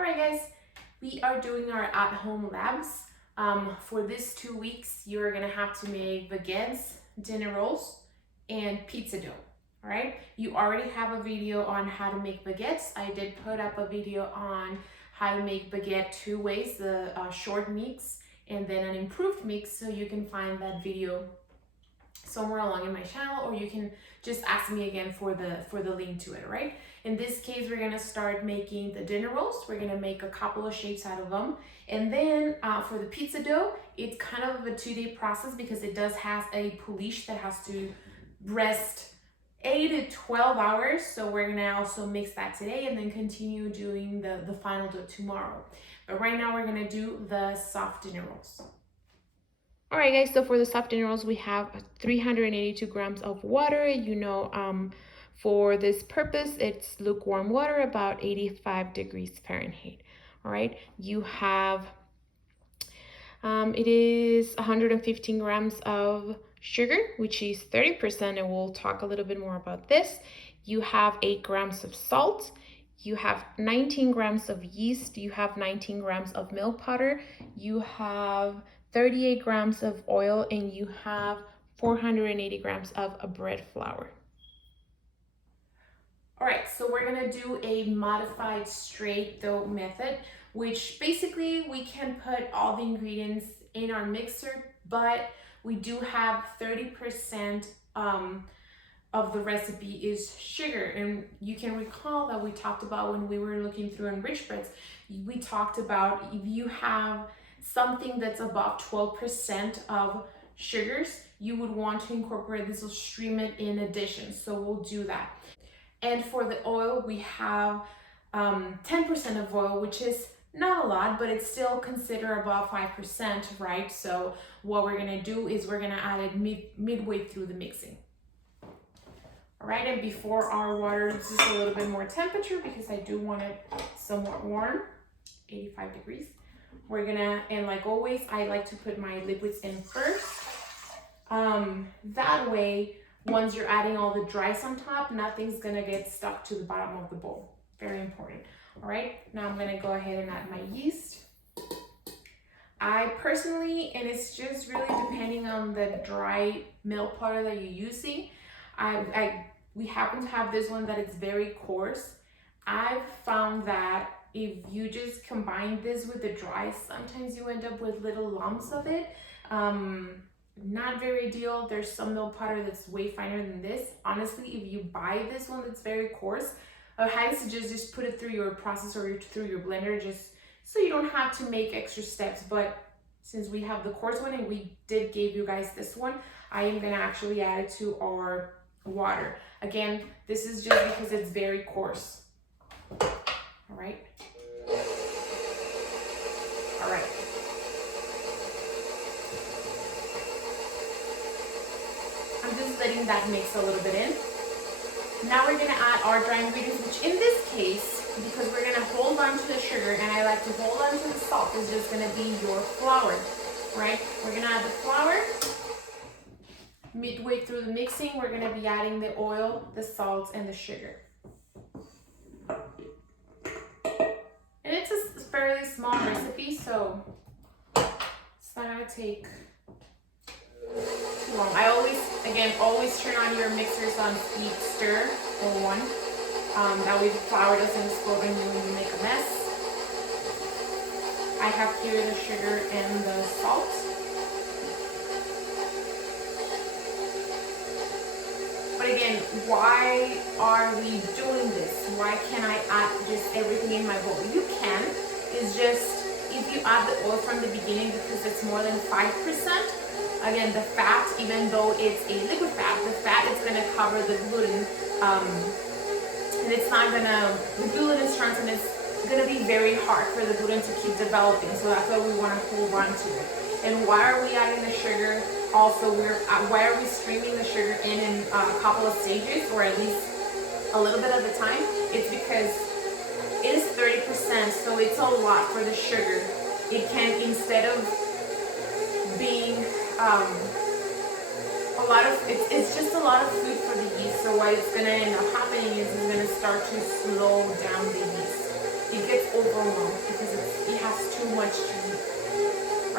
All right, guys, we are doing our at-home labs. For these 2 weeks, you're gonna have to make baguettes, dinner rolls, and pizza dough. All right, you already have a video on how to make baguettes. I did put up a video on how to make baguette 2 ways, the short mix and then an improved mix, so you can find that video somewhere along in my channel, or you can just ask me again for the link to it. Right, in this case, we're gonna start making the dinner rolls. We're gonna make a couple of shapes out of them, and then for the pizza dough, it's kind of a 2-day process because it does have a pouliche that has to rest 8 to 12 hours. So we're gonna also mix that today and then continue doing the final dough tomorrow. But right now we're gonna do the soft dinner rolls. All right, guys, so for the soft dinner rolls, we have 382 grams of water. For this purpose, it's lukewarm water, about 85 degrees Fahrenheit. All right, you have, it is 115 grams of sugar, which is 30%, and we'll talk a little bit more about this. You have 8 grams of salt. You have 19 grams of yeast. You have 19 grams of milk powder. You have 38 grams of oil, and you have 480 grams of bread flour. All right, so we're gonna do a modified straight dough method, which basically we can put all the ingredients in our mixer, but we do have 30% of the recipe is sugar. And you can recall that we talked about when we were looking through Enriched breads, we talked about if you have something that's above 12% of sugars, you would want to incorporate this or stream it in addition. So we'll do that. And for the oil, we have 10% of oil, which is not a lot, but it's still considered above 5%, right? So what we're gonna do is we're gonna add it midway through the mixing. All right, and before our water loses a little bit more temperature, because I do want it somewhat warm, 85 degrees, we're gonna, and like always, I like to put my liquids in first. That way, once you're adding all the dries on top, nothing's gonna get stuck to the bottom of the bowl. Very important. All right, now I'm gonna go ahead and add my yeast. I personally, and it's just really depending on the dry milk powder that you're using, we happen to have this one that is very coarse. I've found that if you just combine this with the dry, sometimes you end up with little lumps of it. Not very ideal. There's some milk powder that's way finer than this. Honestly, if you buy this one that's very coarse, I highly suggest just put it through your processor or through your blender, just so you don't have to make extra steps. But since we have the coarse one and we did give you guys this one, I am gonna actually add it to our water. Again, this is just because it's very coarse. All right. All right. I'm just letting that mix a little bit in. Now we're gonna add our dry ingredients, which in this case, because we're gonna hold on to the sugar and I like to hold on to the salt, is just gonna be your flour, right? We're gonna add the flour. Midway through the mixing, we're gonna be adding the oil, the salt, and the sugar. And it's a fairly small recipe, so it's not gonna take too long. I always turn on your mixers on speed stir or 1. That way the flour doesn't explode when you make a mess. I have here the sugar and the salt. But again, why are we doing this? Why can't I add just everything in my bowl? You can. It's just if you add the oil from the beginning, because it's more than 5%. Again, the fat, even though it's a liquid fat, the fat is going to cover the gluten, and it's not going to, the gluten is trans, and it's going to be very hard for the gluten to keep developing. So that's why we want to hold on to it. And why are we adding the sugar? Also, why are we streaming the sugar in a couple of stages, or at least a little bit at a time? It's because it is 30%, so it's a lot for the sugar. It can, instead of being it's just a lot of food for the yeast. So what it's gonna end up happening is it's gonna start to slow down the yeast. It gets overwhelmed.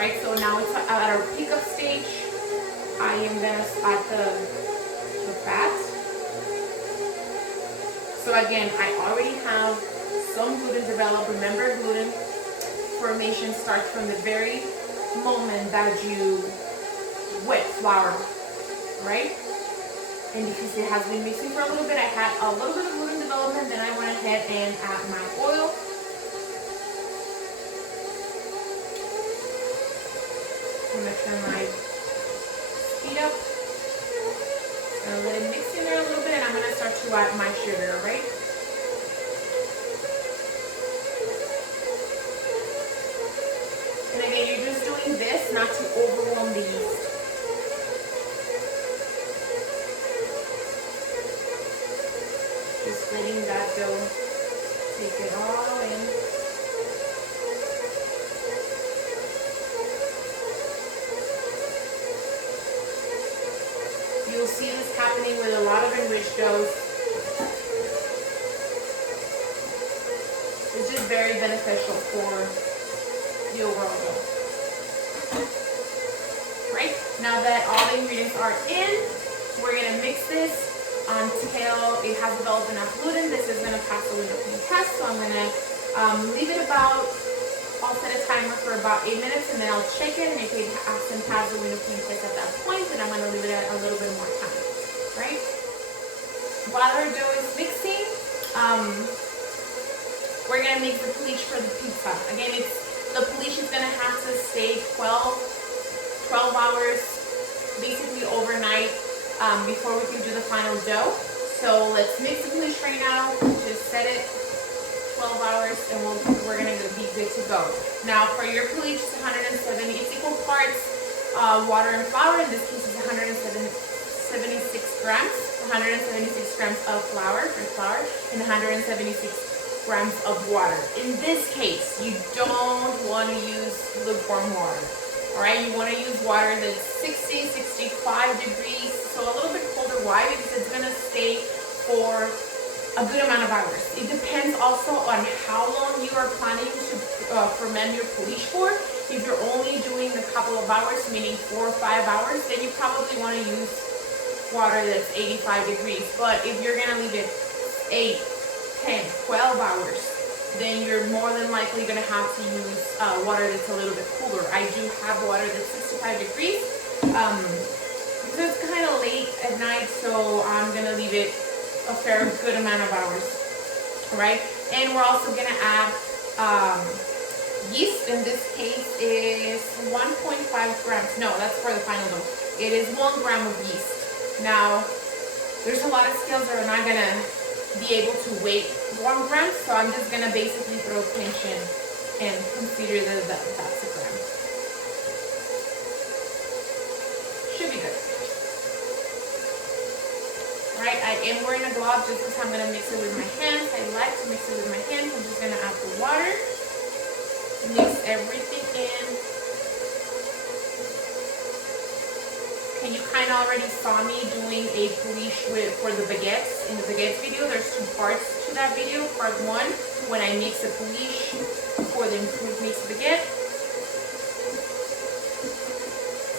right? So now it's at our pickup stage. I am gonna add the fat. So again, I already have some gluten developed. Remember, gluten formation starts from the very moment that you wet flour, right? And because it has been mixing for a little bit, I had a little bit of gluten development, then I went ahead and add my oil. I'm gonna turn my speed up. I'm gonna let it mix in there a little bit, and I'm gonna start to add my sugar, right? And again, you're just doing this not to overwhelm the yeast. Just letting that dough take it all in. You'll see this happening with a lot of enriched doughs. It's just very beneficial for the overall dough. Right? Now that all the ingredients are in, we're gonna mix this until it has developed enough gluten. This is gonna pass the window test, so I'm gonna leave it about, I'll set a timer for about 8 minutes, and then I'll check it, and if it hasn't passed the window test at that point, then I'm gonna leave it at a little bit more time, right? While our dough is mixing, we're gonna make the pouliche for the pizza. Again, the pouliche is gonna have to stay 12 hours, basically overnight, before we can do the final dough. So let's mix the pouliche right now. Just set it 12 hours, and we're gonna be good to go. Now for your pouliche, it's 170. It's equal parts water and flour. In this case, it's 176 grams. 176 grams of flour, and 176 grams of water. In this case, you don't want to use lukewarm water. All right, you want to use water that's 60, 65 degrees, so a little bit colder. Why? Because it's going to stay for a good amount of hours. It depends also on how long you are planning to ferment your pouliche for. If you're only doing a couple of hours, meaning 4 or 5 hours, then you probably want to use water that's 85 degrees. But if you're going to leave it 8, 10, 12 hours, then you're more than likely going to have to use water that's a little bit cooler. I do have water that's 65 degrees. So it's kind of late at night, so I'm going to leave it a fair good amount of hours. All right? And we're also going to add yeast. In this case is 1.5 grams. No, that's for the final dough. It is 1 gram of yeast. Now, there's a lot of scales that are not going to be able to weigh 1 gram, so I'm just gonna basically throw a pinch in and consider that that's a gram. Should be good. Alright, I am wearing a glove just because I'm gonna mix it with my hands. I like to mix it with my hands. I'm just gonna add the water, mix everything in. And you kind of already saw me doing a pouliche for the baguettes. In the baguettes video, there's 2 parts to that video. Part 1, when I mix a pouliche for the improved mixed baguette.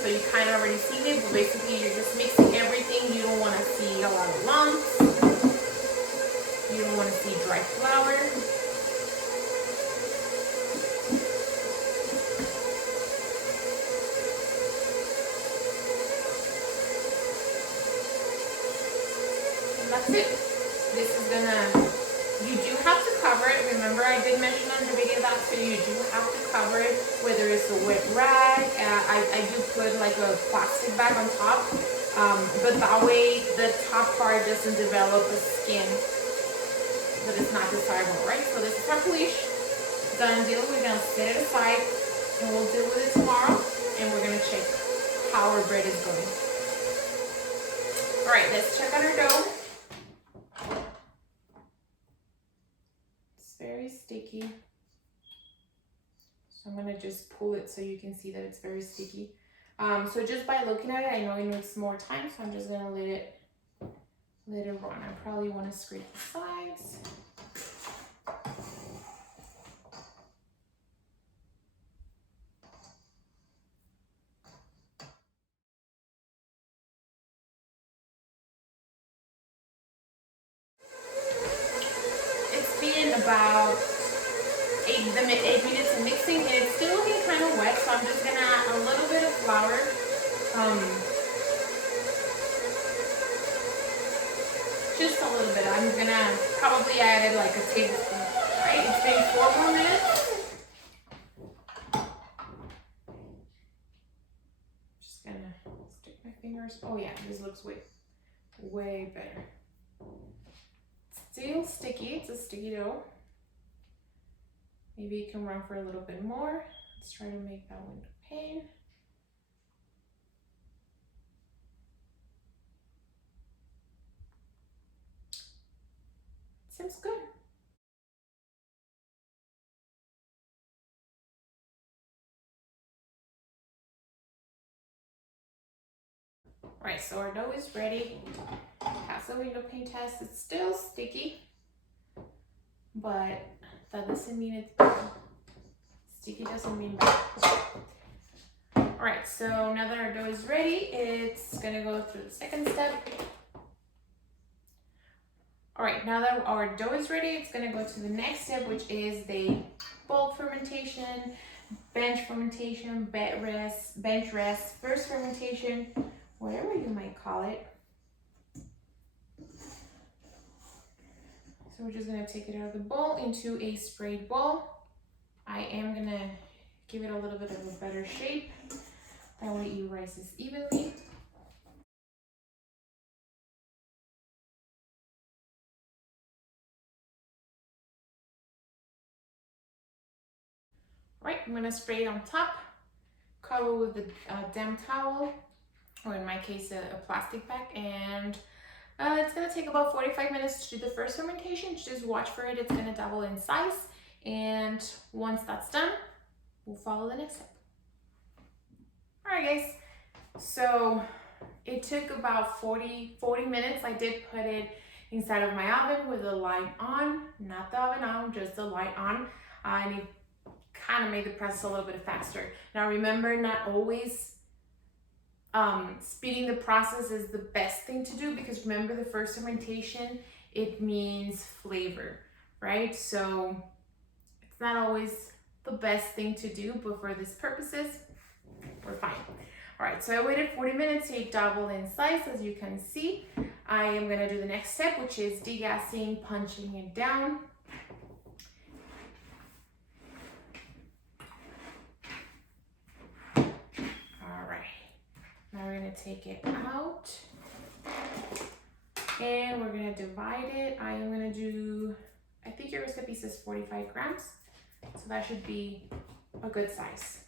So you kind of already seen it, but basically you're just mixing everything. You don't want to see a lot of lumps. You don't want to see dry flour. That's it. This is you do have to cover it. Remember, I did mention on the video that too, you do have to cover it, whether it's a wet rag. I do put like a plastic bag on top, but that way the top part doesn't develop a skin that is not desirable, right? So this is our pouliche. Done deal. We're gonna set it aside, and we'll deal with it tomorrow, and we're gonna check how our bread is going. All right, let's check on our dough. Very sticky, so I'm gonna just pull it so you can see that it's very sticky. So just by looking at it, I know it needs more time, so I'm just gonna let it run. I probably want to scrape the sides. about 8 minutes of mixing, and it's still looking kind of wet, so I'm just gonna add a little bit of flour. Just a little bit. I'm gonna probably add like a tablespoon. All right, it's been 4 more minutes. Just gonna stick my fingers. Oh yeah, this looks way better. Still sticky. It's a sticky dough. Maybe you can run for a little bit more. Let's try to make that window pane. Seems good. All right, so our dough is ready. Pass the window pane test. It's still sticky, but that doesn't mean it's bad. Sticky doesn't mean bad. All right, so now that our dough is ready, it's gonna go through the second step. All right, now that our dough is ready, it's gonna go to the next step, which is the bulk fermentation, bench fermentation, bench rest, first fermentation, whatever you might call it. So we're just gonna take it out of the bowl into a sprayed bowl. I am gonna give it a little bit of a better shape. That way it rises evenly. All right, I'm gonna spray it on top, cover with a damp towel, or in my case, a plastic bag, and it's gonna take about 45 minutes to do the first fermentation. Just watch for it, it's gonna double in size. And once that's done, we'll follow the next step. All right, guys. So it took about 40 minutes. I did put it inside of my oven with the light on, not the oven on, just the light on. And it kind of made the process a little bit faster. Now remember, not always speeding the process is the best thing to do, because remember, the first fermentation, it means flavor, right? So it's not always the best thing to do, but for these purposes, we're fine. All right, so I waited 40 minutes, it doubled in size, as you can see. I am gonna do the next step, which is degassing, punching it down. All right, now we're gonna take it out and we're gonna divide it. I am gonna do, I think your recipe says 45 grams, so that should be a good size.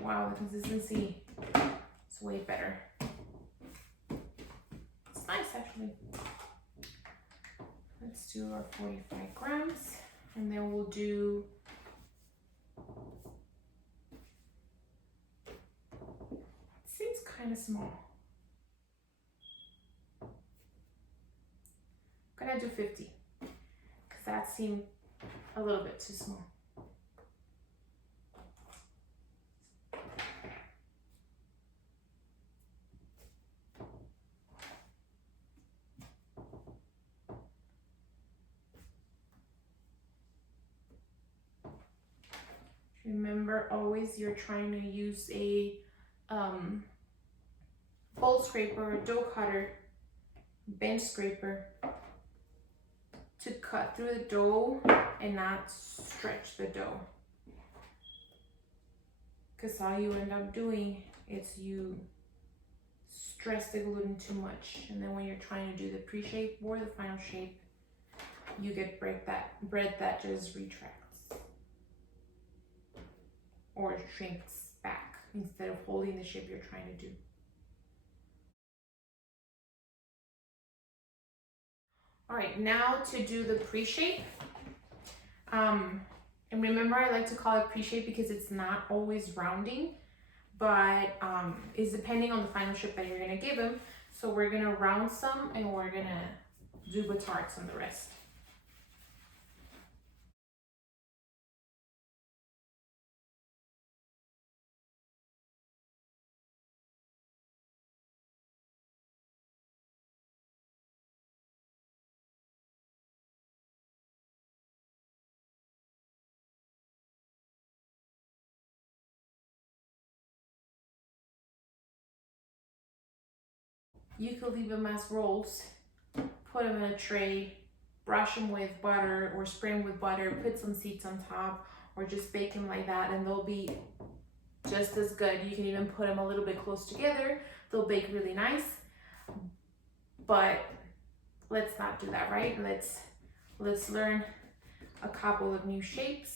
Wow, the consistency is way better. It's nice, actually. Let's do our 45 grams, and then we'll do seems kind of small. I'm gonna do 50 because that seemed a little bit too small. Remember, always you're trying to use a bowl scraper, a dough cutter, bench scraper to cut through the dough and not stretch the dough. Because all you end up doing is you stress the gluten too much, and then when you're trying to do the pre-shape or the final shape, you get bread that just retracts or shrinks back instead of holding the shape you're trying to do. All right, now to do the pre-shape. And remember, I like to call it pre-shape because it's not always rounding, but it's depending on the final shape that you're gonna give them. So we're gonna round some and we're gonna do batards on the rest. You could leave them as rolls, put them in a tray, brush them with butter or spray them with butter, put some seeds on top, or just bake them like that, and they'll be just as good. You can even put them a little bit close together. They'll bake really nice. But let's not do that, right? Let's learn a couple of new shapes.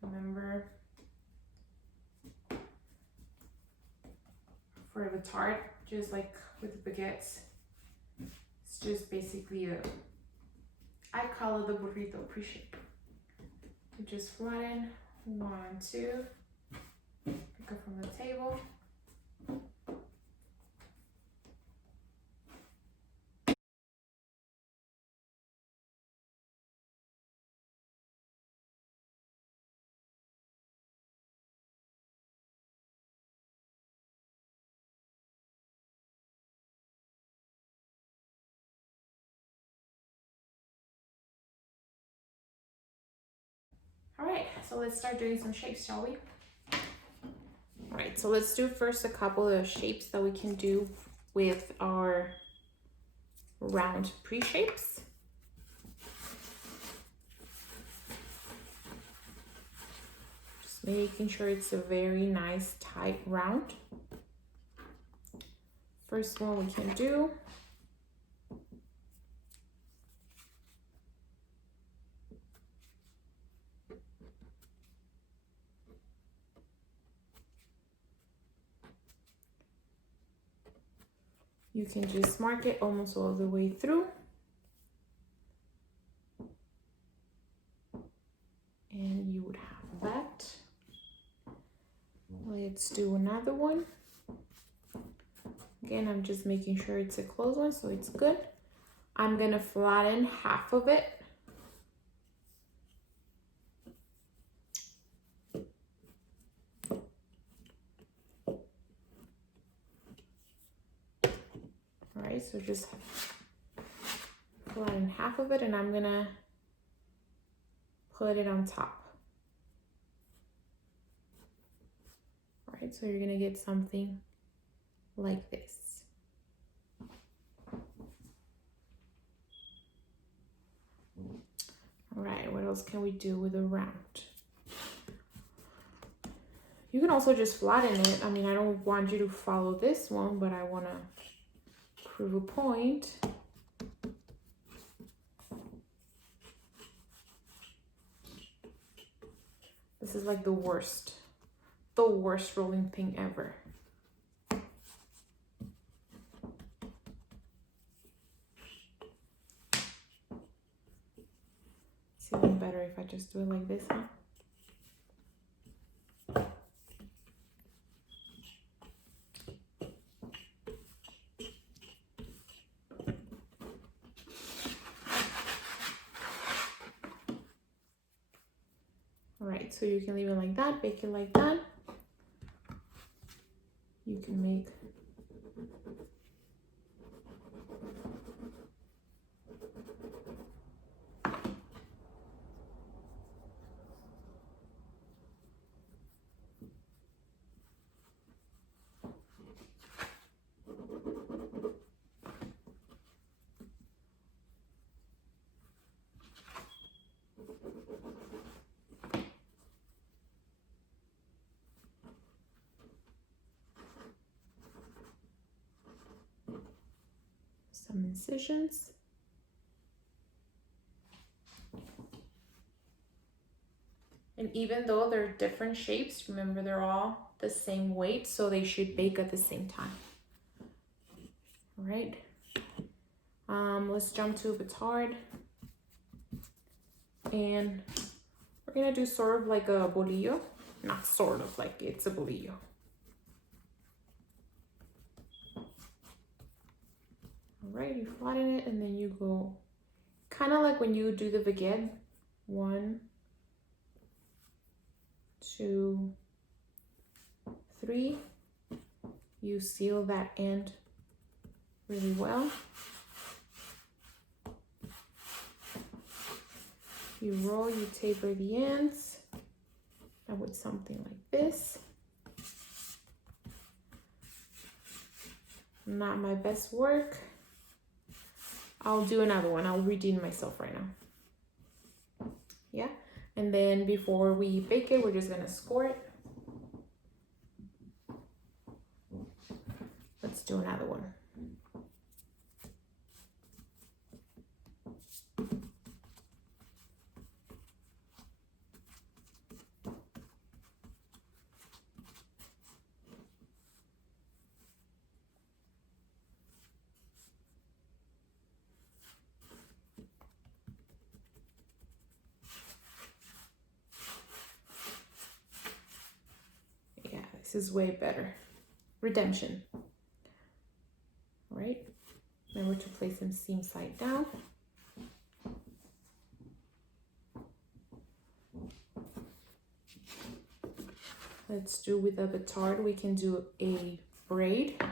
Remember, for the tart, just like with the baguettes, it's just basically I call it the burrito pre-shape. You just flatten, 1, 2, pick up from the table. All right, so let's start doing some shapes, shall we? All right, so let's do first a couple of shapes that we can do with our round pre-shapes. Just making sure it's a very nice tight round. First one we can do. You can just mark it almost all the way through. And you would have that. Let's do another one. Again, I'm just making sure it's a closed one, so it's good. I'm gonna flatten half of it. All right, so just flatten half of it, and I'm gonna put it on top. All right, so you're gonna get something like this. All right, what else can we do with a round? You can also just flatten it. I mean, I don't want you to follow this one, but I want to prove a point. This is like the worst rolling thing ever. It's even better if I just do it like this, huh? All right, so you can leave it like that, bake it like that. You can make some incisions. And even though they're different shapes, remember they're all the same weight, so they should bake at the same time. All right. Let's jump to a petard. And we're gonna do sort of like a bolillo. Not sort of, like it's a bolillo. All right, you flatten it and then you go kind of like when you do the baguette. 1, 2, 3. You seal that end really well. You roll, you taper the ends. That would something like this. Not my best work. I'll do another one. I'll redeem myself right now. Yeah, and then before we bake it, we're just gonna score it. Let's do another one. Yeah, this is way better. Redemption. All right, remember to place them seam side down. Let's do with the batard, we can do a braid.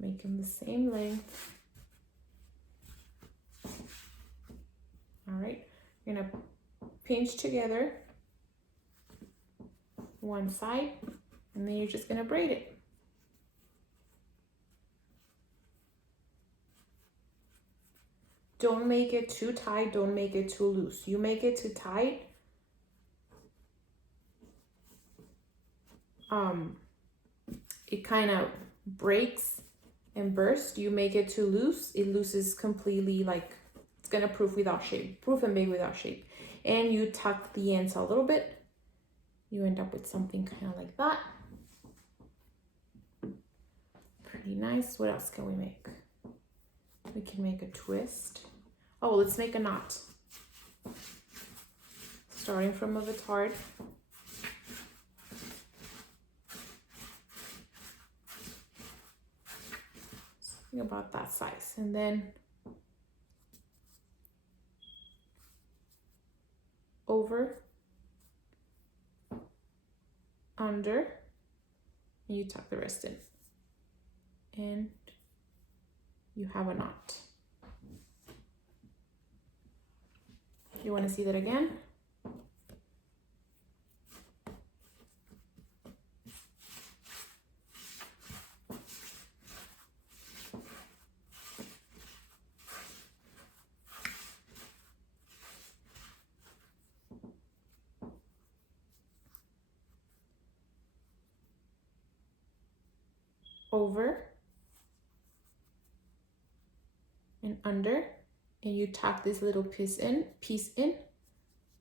Make them the same length. All right, you're gonna pinch together one side, and then you're just gonna braid it. Don't make it too tight, don't make it too loose. You make it too tight, it kind of breaks and bursts. You make it too loose, it loses completely, like it's gonna proof without shape, proof and bake without shape. And you tuck the ends a little bit, you end up with something kind of like that. Pretty nice. What else can we make? We can make a twist. Oh, let's make a knot. Starting from a batard. Something about that size. And then over, under, and you tuck the rest in. And you have a knot. You want to see that again? Over and under, and you tuck this little piece in,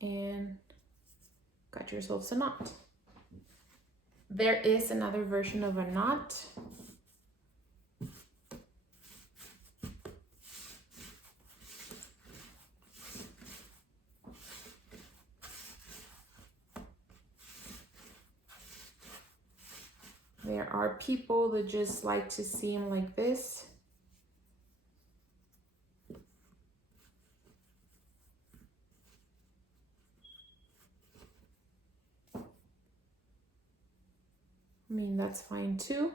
and got yourselves a knot. There is another version of a knot. There are people that just like to seam like this. I mean, that's fine too.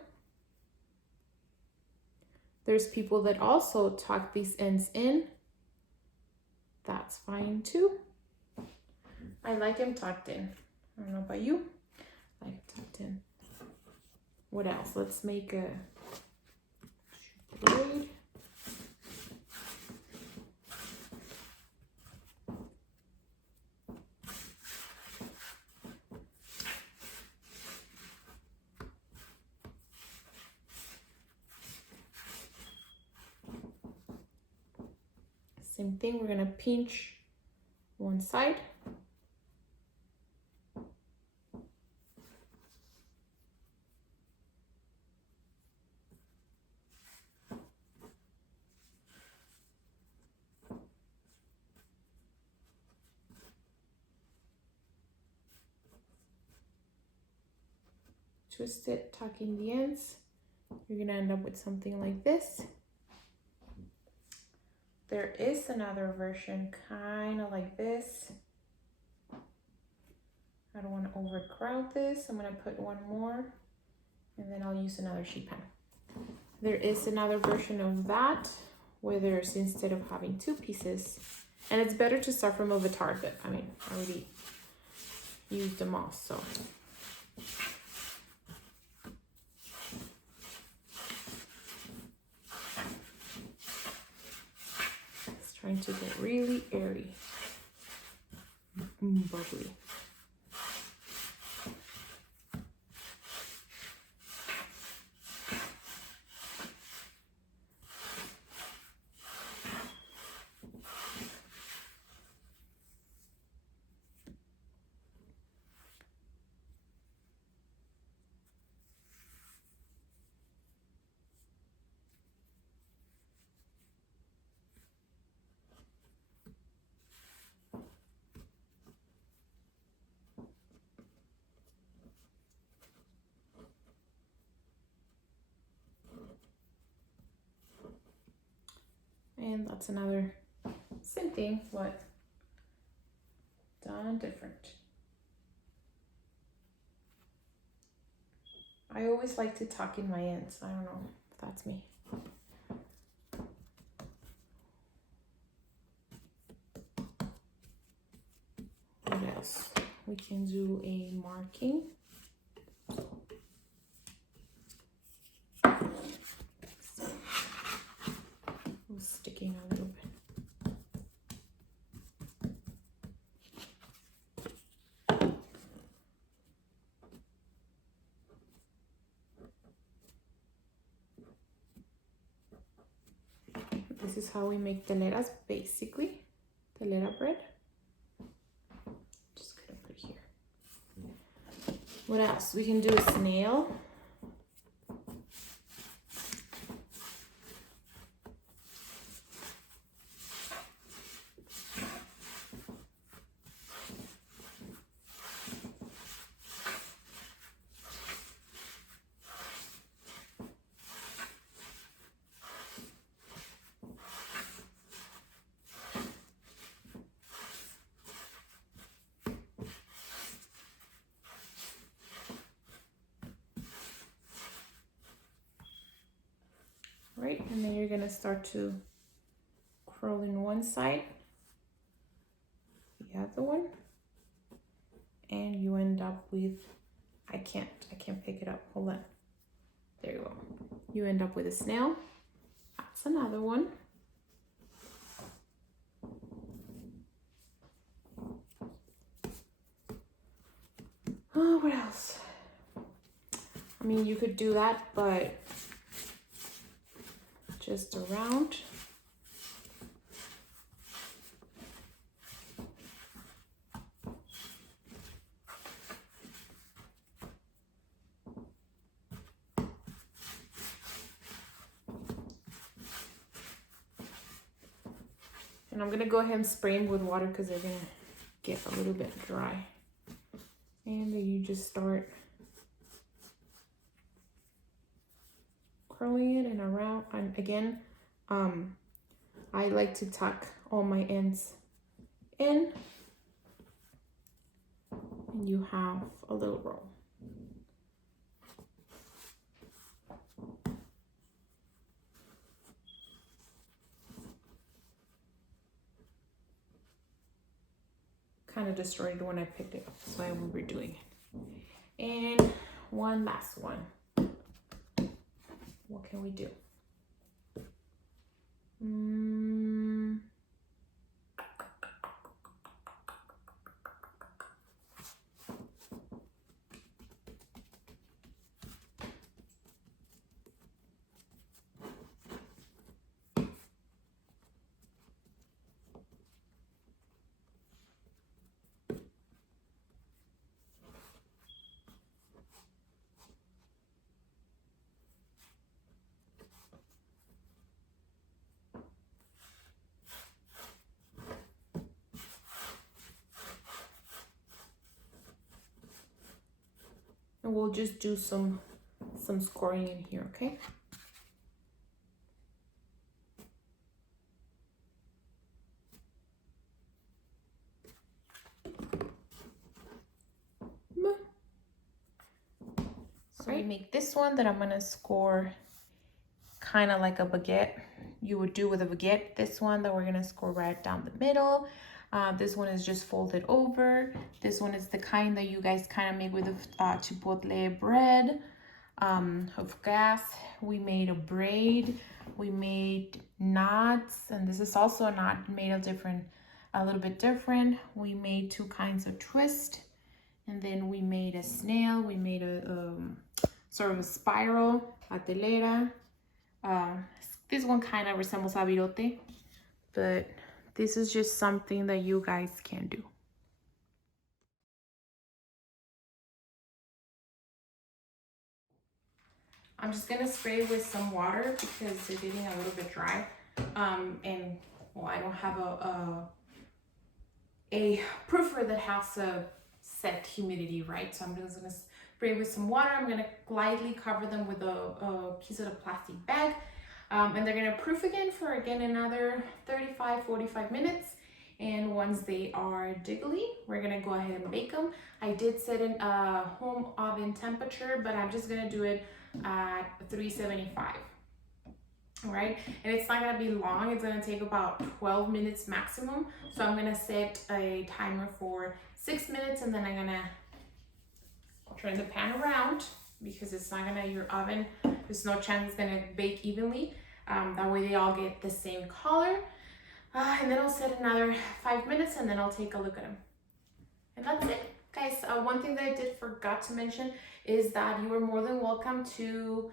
There's people that also tuck these ends in. That's fine too. I like them tucked in. I don't know about you. I like tucked in. What else? Let's make a braid. Same thing, we're gonna pinch one side. twist it, tucking the ends. You're gonna end up with something like this. There is another version kind of like this. I don't want to overcrowd this. I'm gonna put one more and then I'll use another sheet pan. There is another version of that where there's, instead of having two pieces, and it's better to start from a Vitar, but I mean, I already used them all, so. It's trying to get really airy, bubbly. And that's another same thing, but done different. I always like to tuck in my ends. I don't know if that's me. What else? We can do a marking. Sticking a little bit. This is how we make teleras, basically. Telera bread. Just gonna put here. What else? We can do a snail. Right, and then you're gonna start to curl in one side, the other one, and you end up with, I can't pick it up, hold on. There you go. You end up with a snail. That's another one. Oh, what else? I mean, you could do that, but just around. And I'm gonna go ahead and spray them with water because they're gonna get a little bit dry. And then you just start curling it and around. And again, I like to tuck all my ends in, and you have a little roll. Kind of destroyed it when I picked it up, so I will be redoing it. And one last one. What can we do? and we'll just do some scoring in here, okay? So we make this one that I'm gonna score kind of like a baguette you would do with a baguette. This one that we're gonna score right down the middle. This one is just folded over. This one is the kind that you guys kind of make with chipotle bread. Of gas, we made a braid, we made knots, and this is also a knot made a little bit different. We made two kinds of twist, and then we made a snail. We made a sort of a spiral, a telera. This one kind of resembles a virote, but this is just something that you guys can do. I'm just gonna spray with some water because they're getting a little bit dry. And well, I don't have a proofer that has a set humidity, right? So I'm just gonna spray with some water. I'm gonna lightly cover them with a piece of a plastic bag. And they're gonna proof again for another 35-45 minutes. And once they are jiggly, we're gonna go ahead and bake them. I did set in a home oven temperature, but I'm just gonna do it at 375. All right, and it's not gonna be long. It's gonna take about 12 minutes maximum. So I'm gonna set a timer for 6 minutes, and then I'm gonna turn the pan around because it's not gonna, your oven, there's no chance it's gonna bake evenly. That way they all get the same color. And then I'll set another 5 minutes, and then I'll take a look at them. And that's it, guys. One thing that I did forgot to mention is that you are more than welcome to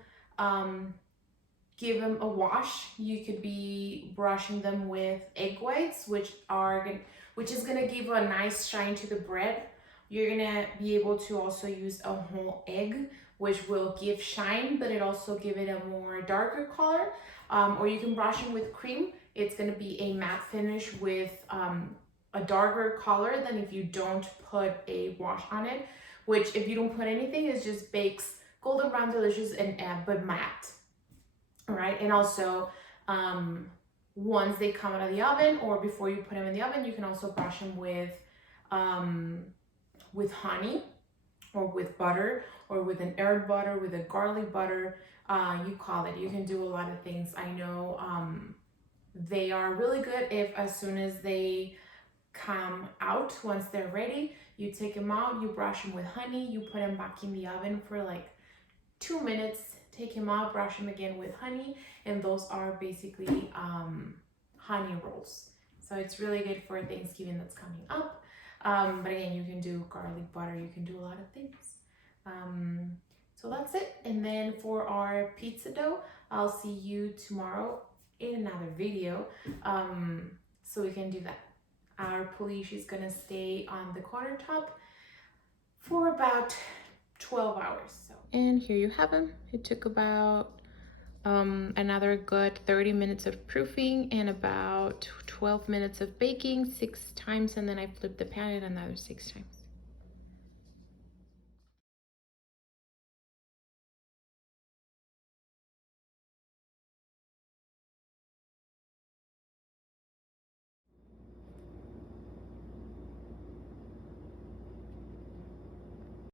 give them a wash. You could be brushing them with egg whites, which is gonna give a nice shine to the bread. You're gonna be able to also use a whole egg, which will give shine, but it also give it a more darker color. Or you can brush them with cream. It's gonna be a matte finish with a darker color than if you don't put a wash on it, which if you don't put anything, it just bakes golden brown delicious and but matte. All right, and also once they come out of the oven or before you put them in the oven, you can also brush them with honey or with butter or with an herb butter, with a garlic butter, you call it. You can do a lot of things. I know they are really good if as soon as they come out, once they're ready, you take them out, you brush them with honey, you put them back in the oven for like 2 minutes, take them out, brush them again with honey, and those are basically honey rolls. So it's really good for Thanksgiving that's coming up. But again, you can do garlic butter, you can do a lot of things. So that's it. And then for our pizza dough, I'll see you tomorrow in another video. So we can do that. Our polish is gonna stay on the countertop for about 12 hours. So. And here you have them. It took about another good 30 minutes of proofing and about 12 minutes of baking 6 times, and then I flipped the pan another 6 times.